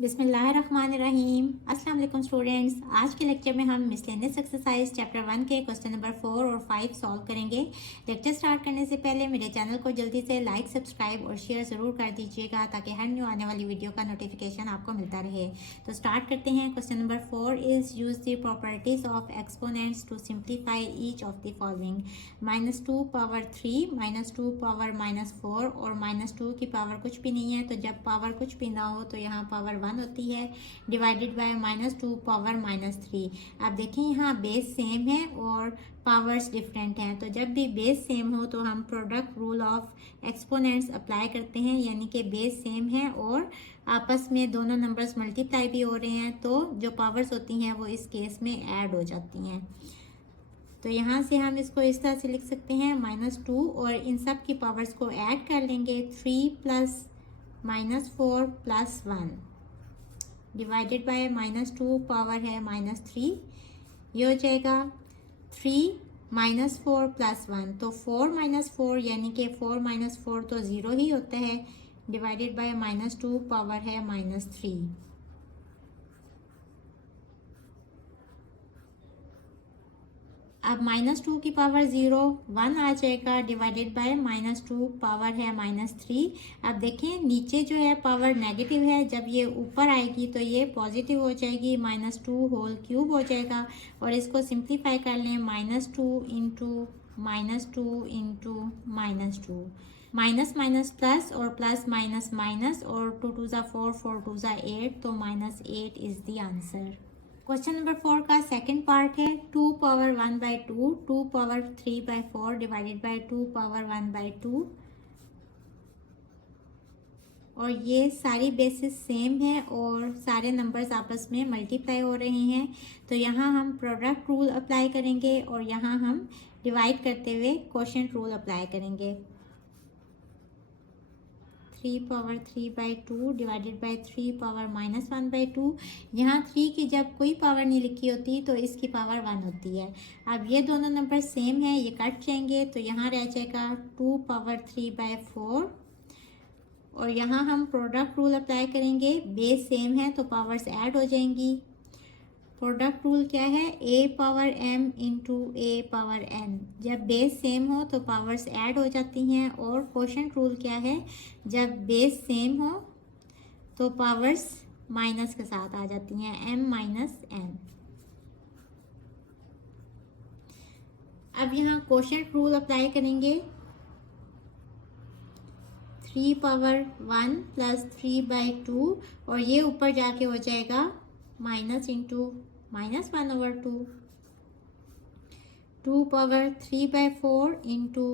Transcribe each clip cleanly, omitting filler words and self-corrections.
बिस्मिल्लाहिर्रहमानिर्रहीम। अस्सलाम वालेकुम स्टूडेंट्स। आज के लेक्चर में हम मिसलेनियस एक्सरसाइज चैप्टर 1 के क्वेश्चन नंबर 4 और 5 सॉल्व करेंगे। लेक्चर स्टार्ट करने से पहले मेरे चैनल को जल्दी से लाइक, सब्सक्राइब और शेयर ज़रूर कर दीजिएगा ताकि हर न्यू आने वाली वीडियो का नोटिफिकेशन आपको मिलता रहे। तो स्टार्ट करते हैं। Question number 4 is use the properties of exponents to simplify each of the following. -2 power 3, -2 power -4 और -2 की पावर कुछ भी नहीं है, तो जब पावर कुछ भी ना हो तो यहाँ पावर 1 होती है, डिवाइडेड बाय -2 पावर -3। अब देखिए यहाँ बेस सेम है और पावर्स डिफरेंट हैं, तो जब भी बेस सेम हो तो हम product rule of exponents apply करते हैं, यानी कि बेस सेम है और आपस में दोनों नंबर्स मल्टीप्लाई भी हो रहे हैं, तो जो पावर्स होती हैं वो इस केस में ऐड हो जाती हैं। तो यहाँ से हम इसको इस तरह से लिख सकते हैं -2 और इन सब की पावर्स को ऐड कर लेंगे, 3 plus -4 plus 1 divided by -2 power है -3। ये हो जाएगा 3 -4 प्लस 1, तो 4 - 4 यानी कि 4 - 4 तो 0 ही होता है, डिवाइडेड बाय -2 पावर है -3। अब -2 की पावर 0, 1 आ जाएगा, डिवाइडेड बाय -2 पावर है -3। अब देखें नीचे जो है पावर नेगेटिव है, जब ये ऊपर आएगी तो ये पॉजिटिव हो जाएगी, -2 होल क्यूब हो जाएगा। और इसको सिंप्लीफाई कर लें, -2 into -2 into -2, minus minus plus और प्लस माइनस माइनस, और 2 2 ज़ा 4, 4 2 ज़ा 8, तो -8 is the answer. Question number 4 का सेकंड पार्ट है 2 power 1/2, 2 power 3/4 divided by 2 power 1/2, और ये सारी बेसिस सेम है और सारे नंबर्स आपस में मल्टीप्लाई हो रहे हैं, तो यहाँ हम प्रोडक्ट रूल अप्लाई करेंगे और यहाँ हम डिवाइड करते हुए क्वोशिएंट रूल अप्लाई करेंगे। 3 पावर 3/2 डिवाइडेड बाय 3 पावर -1/2। यहाँ 3 की जब कोई पावर नहीं लिखी होती तो इसकी पावर 1 होती है। अब ये दोनों नंबर सेम है, ये कट जाएंगे, तो यहाँ रह जाएगा 2 पावर 3/4, और यहाँ हम प्रोडक्ट रूल अप्लाई करेंगे। बेस सेम है तो पावर्स ऐड हो जाएंगी। प्रोडक्ट रूल क्या है, a power m into a power n। जब बेस सेम हो तो पावर्स ऐड हो जाती हैं। और क्वोशिएंट रूल क्या है, जब बेस सेम हो तो पावर्स माइनस के साथ आ जाती हैं, m माइनस n। अब यहाँ क्वोशिएंट रूल अप्लाई करेंगे, 3 पावर 1 प्लस 3/2, और ये ऊपर जाके हो जाएगा minus into -1/2, 2 power 3/4 into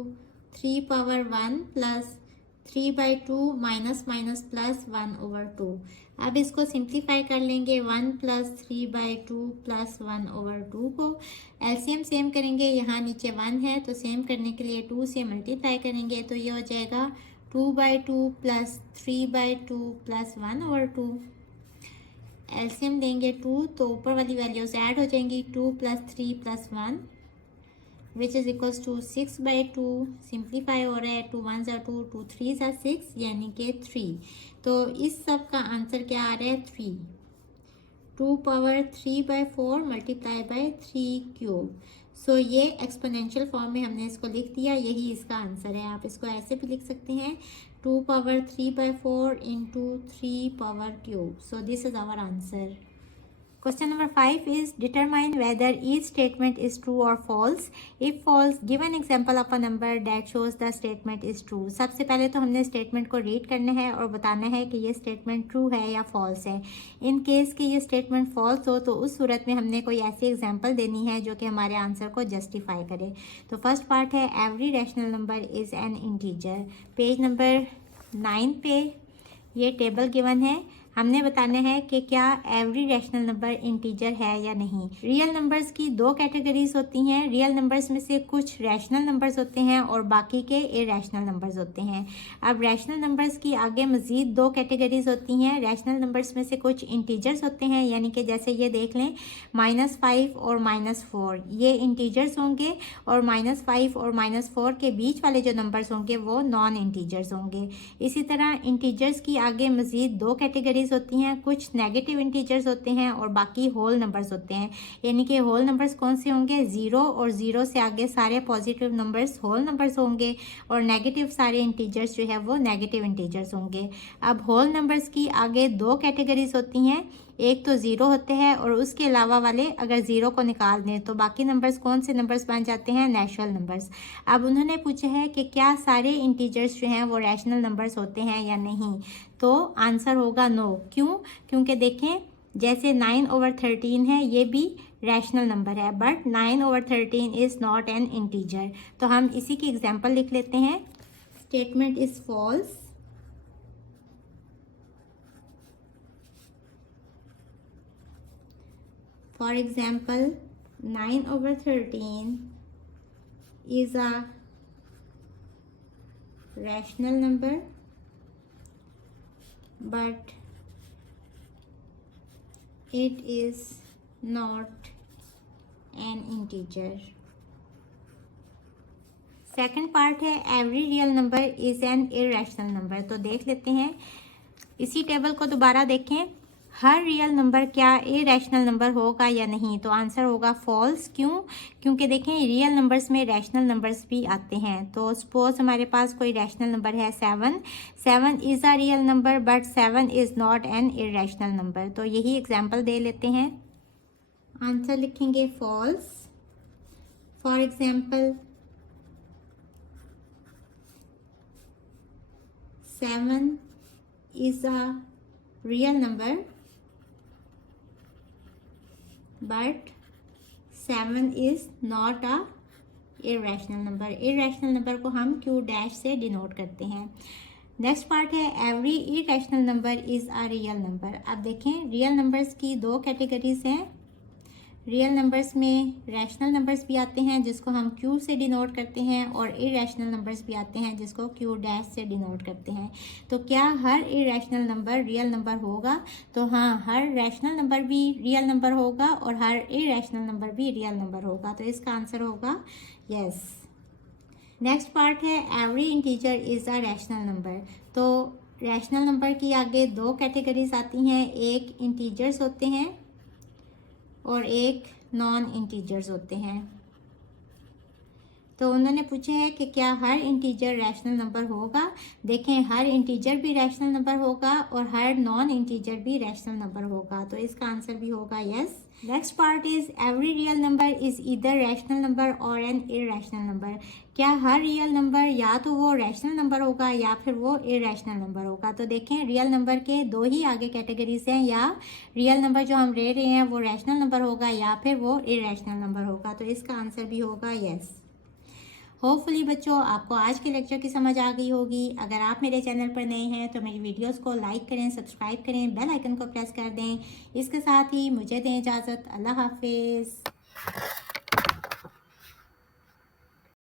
3 power 1 plus 3/2 minus minus plus 1/2। अब इसको सिंप्लीफाई कर लेंगे, 1 प्लस 3/2 प्लस 1/2 को एलसीएम सेम करेंगे। यहाँ नीचे 1 है तो सेम करने के लिए 2 से मल्टीप्लाई करेंगे, तो ये हो जाएगा 2/2 प्लस 3/2 प्लस 1/2। एलसीएम देंगे 2 तो ऊपर वाली वैल्यूज ऐड हो जाएंगी, 2 plus 3 plus 1 which is equals to 6/2। Simplify हो रहा है, 2 1 ज़ा 2, 2 3 ज़ा 6 यानी कि 3। तो इस सब का आंसर क्या आ रहा है, 3। 2 पावर 3/4 मल्टीप्लाई बाय 3 क्यूब। सो ये एक्सपोनेंशियल फॉर्म में हमने इसको लिख दिया, यही इसका आंसर है। आप इसको ऐसे भी लिख सकते हैं, 2 power 3/4 into 3 power cube. So this is our answer. Question number 5 is determine whether each statement is true or false. If false, give an example of a number that shows the statement is true. सबसे पहले तो हमने statement को read करना है और बताना है कि ये स्टेटमेंट ट्रू है या फॉल्स है। इन केस कि ये स्टेटमेंट फॉल्स हो तो उस सूरत में हमने कोई ऐसी एग्जांपल देनी है जो कि हमारे आंसर को जस्टिफाई करे। तो फर्स्ट पार्ट है every rational number is an integer. Page number 9 पे ये टेबल गिवन है। हमने बताना है कि क्या एवरी रैशनल नंबर इंटीजर है या नहीं। रियल नंबर्स की दो कैटेगरीज होती हैं। रियल नंबर्स में से कुछ रैशनल नंबर्स होते हैं और बाकी के इरेशनल नंबर्स होते हैं। अब रैशनल नंबर्स की आगे मज़ीद दो कैटेगरीज होती हैं। रैशनल नंबर्स में से कुछ इंटीजर्स होते हैं, यानी कि जैसे ये देख लें -5 और -4, ये इंटीजर्स होंगे, और -5 और -4 के बीच वाले जो नंबर्स होंगे वो नॉन इंटीजर्स होंगे। इसी तरह इंटीजर्स की आगे मज़ीद दो कैटेगरीज कैटेगरीज होती हैं, कुछ नेगेटिव इंटीजर्स होते हैं और बाकी होल नंबर्स होते हैं। यानी कि होल नंबर्स कौन से होंगे, 0 और 0 से आगे सारे पॉजिटिव नंबर्स होल नंबर्स होंगे और नेगेटिव सारे इंटीजर्स जो है वो नेगेटिव इंटीजर्स होंगे। अब होल नंबर्स की आगे दो कैटेगरीज होती हैं, एक तो 0 होते हैं और उसके अलावा वाले अगर 0 को निकाल दें तो बाकी नंबर्स कौन से नंबर्स बन जाते हैं, नेचुरल नंबर्स। अब उन्होंने पूछा है कि क्या सारे इंटीजर्स जो हैं वो रैशनल नंबर्स होते हैं या नहीं, तो आंसर होगा नो। क्यों? क्योंकि देखें जैसे 9/13 है, ये भी रैशनल नंबर है, but 9/13 is not an integer. तो हम इसी की एग्जाम्पल लिख लेते हैं। Statement is false. For example, 9/13 is a rational number, but it is not an integer. Second part है every real number is an irrational number. तो देख लेते हैं इसी टेबल को दोबारा देखें, हर रियल नंबर क्या इरेशनल नंबर होगा या नहीं, तो आंसर होगा फॉल्स। क्यों? क्योंकि देखें रियल नंबर्स में रैशनल नंबर्स भी आते हैं। तो सपोज हमारे पास कोई रैशनल नंबर है 7 is a real number but 7 is not an irrational number. तो यही एग्जांपल दे लेते हैं, आंसर लिखेंगे false. For example 7 is a real number but 7 is not a irrational number। irrational number को हम Q डैश से डिनोट करते हैं। नेक्स्ट पार्ट है every irrational number is a real number. अब देखें रियल नंबर्स की दो कैटेगरीज हैं। रियल नंबर्स में रैशनल नंबर्स भी आते हैं जिसको हम Q से डिनोट करते हैं और इरेशनल नंबर्स भी आते हैं जिसको Q डैश से डिनोट करते हैं। तो क्या हर इरेशनल नंबर रियल नंबर होगा? तो हाँ, हर रैशनल नंबर भी रियल नंबर होगा और हर इरेशनल नंबर भी रियल नंबर होगा। तो इसका आंसर होगा यस। नेक्स्ट पार्ट है every integer is a rational number. तो रैशनल नंबर की आगे दो कैटेगरीज आती हैं, एक इंटीजर्स होते हैं और एक नॉन इंटीजर्स होते हैं। तो उन्होंने पूछा है कि क्या हर इंटीजर रैशनल नंबर होगा। देखें हर इंटीजर भी रैशनल नंबर होगा और हर नॉन इंटीजर भी रैशनल नंबर होगा। तो इसका आंसर भी होगा yes. Next part is every real number is either rational number और एन इरेशनल नंबर। क्या हर रियल नंबर या तो वो रैशनल नंबर होगा या फिर वो इरेशनल नंबर होगा। तो देखें रियल नंबर के दो ही आगे कैटेगरीज हैं, या रियल नंबर जो हम ले रहे हैं वो रैशनल नंबर होगा या फिर वो इरेशनल नंबर होगा। तो इसका आंसर भी होगा यस। होपफुली बच्चों आपको आज के लेक्चर की समझ आ गई होगी। अगर आप मेरे चैनल पर नए हैं तो मेरी वीडियोस को लाइक करें, सब्सक्राइब करें, बेल आइकन को प्रेस कर दें। इसके साथ ही मुझे दें इजाज़त। अल्लाह हाफिज़।